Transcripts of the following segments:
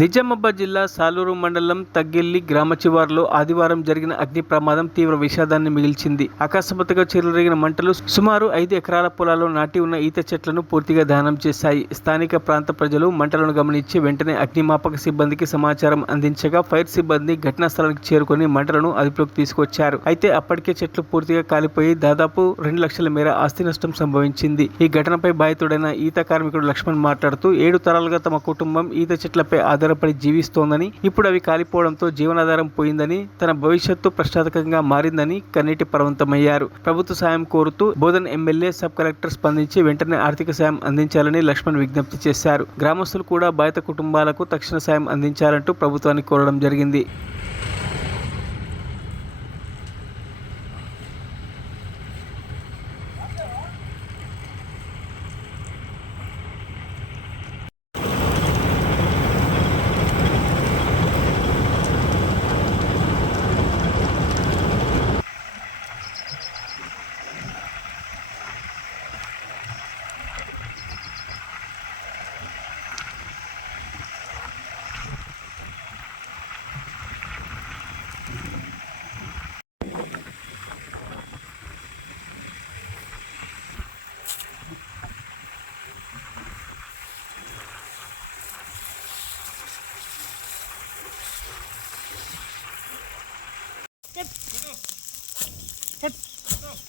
నిజామాబాద్ జిల్లా సాలూరు మండలం తగ్గిల్లి గ్రామ చివారులో ఆదివారం జరిగిన అగ్ని ప్రమాదం తీవ్ర విషాదాన్ని మిగిల్చింది. అకస్మాత్తుగా చెలరేగిన మంటలు సుమారు 5 ఎకరాల పొలాల్లో నాటి ఉన్న ఈత చెట్లను పూర్తిగా దహనం చేశాయి. స్థానిక ప్రాంత ప్రజలు మంటలను గమనించి వెంటనే అగ్నిమాపక సిబ్బందికి సమాచారం అందించగా ఫైర్ సిబ్బంది ఘటనా స్థలానికి చేరుకొని మంటలను అదుపులోకి తీసుకొచ్చారు. అయితే అప్పటికే చెట్లు పూర్తిగా కాలిపోయి దాదాపు 2 లక్షల మేర ఆస్తి నష్టం సంభవించింది. ఈ ఘటనపై బాధితుడైన ఈత కార్మికుడు లక్ష్మణ్ మాట్లాడుతూ 7 తరాలుగా తమ కుటుంబం ఈత చెట్లపై ఆధారపడి జీవిస్తోందని, ఇప్పుడు అవి కాలిపోవడంతో జీవనాధారం పోయిందని, తన భవిష్యత్తు ప్రశ్నార్థకంగా మారిందని కన్నీటి పర్వంతమయ్యారు. ప్రభుత్వ సాయం కోరుతూ బోధన్ ఎమ్మెల్యే సబ్ కలెక్టర్ స్పందించి వెంటనే ఆర్థిక సాయం అందించాలని లక్ష్మణ్ విజ్ఞప్తి చేశారు. గ్రామస్తులు కూడా బాధిత కుటుంబాలకు తక్షణ సాయం అందించాలంటూ ప్రభుత్వాన్ని కోరడం జరిగింది.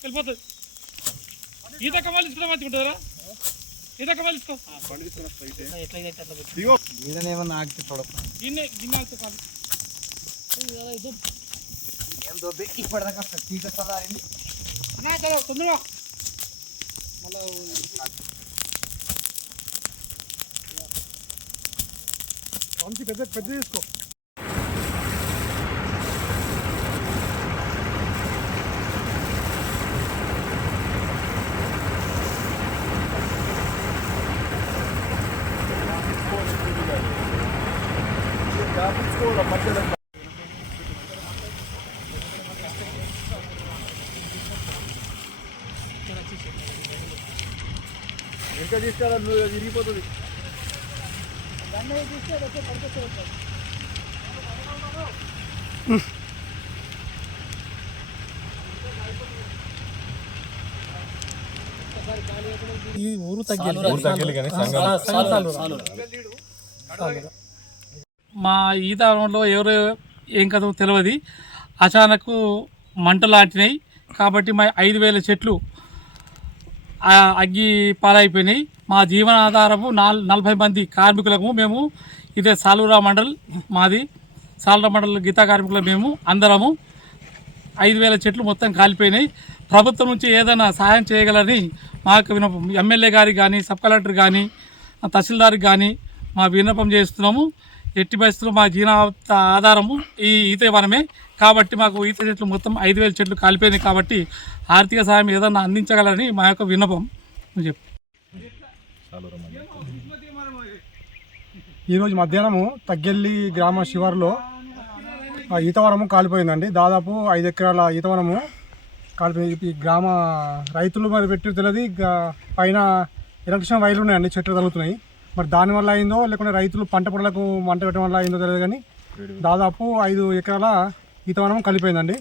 వెళ్ళిపోతుంది. ఈత కమాలు తీసుకున్నా మంచిగుంటుందా? ఈత కమాలు తీసుకో. ఏమన్నా ఆగితే చూడదు ఇప్పటిదాకా తొందరగా మళ్ళీ పెద్ద పెద్ద తీసుకో. ఇంకా తీసుకురా, నువ్వు విరిగిపోతుంది. ఈ ఊరు తగ్గి మా ఈతలో ఎవరు ఏం కథ తెలియదు. అచానకు మంటలు ఆంటినాయి కాబట్టి మా 5,000 చెట్లు అగ్గి పాలైపోయినాయి. మా జీవనాధారము 40 మంది కార్మికులకు మేము ఇదే సాలూరా మండల్ మాది. సాలూరా మండల్ గీతా కార్మికులు మేము అందరము 5,000 చెట్లు మొత్తం కాలిపోయినాయి. ప్రభుత్వం నుంచి ఏదైనా సహాయం చేయగలని మాకు విన్నపం, ఎమ్మెల్యే గారికి కానీ సబ్ కలెక్టర్ కానీ తహసీల్దార్కి కానీ మా విన్నపం చేస్తున్నాము. ఎట్టి పరిస్థితుల్లో మా జీవన ఆధారము ఈ ఈత వనమే కాబట్టి మాకు ఈత చెట్లు మొత్తం 5,000 చెట్లు కాలిపోయినాయి కాబట్టి ఆర్థిక సాయం ఏదన్నా అందించగలని మా యొక్క విన్నపం చెప్పు. ఈరోజు మధ్యాహ్నము తగ్గెల్లి గ్రామ శివారులో ఈతవనము కాలిపోయిందండి. దాదాపు 5 ఎకరాల ఈతవనము కాలిపోయింది. ఈ గ్రామ రైతులు మరి పెట్టి తెలియదు, పైన ఎలక్ట్రిషన్ వైర్లు ఉన్నాయండి, చెట్లు తగులుతున్నాయి. మరి దానివల్ల అయిందో లేకుంటే రైతులు పంట పొలాలకు మంట పెట్టడం వల్ల అయిందో తెలియదు, కానీ దాదాపు 5 ఎకరాల ఈతవనం కలిపోయిందండి.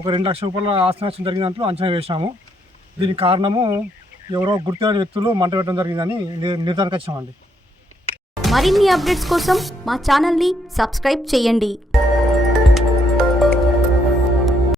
ఒక 2 లక్షల రూపాయల ఆస్తి నష్టం జరిగిన దాంట్లో అంచనా వేసాము. దీనికి కారణము ఎవరో గుర్తులేని వ్యక్తులు మంట పెట్టడం జరిగిందని నిర్ధారణకు వచ్చామండి. మరిన్ని అప్డేట్స్ కోసం మా ఛానల్ని సబ్స్క్రైబ్ చేయండి.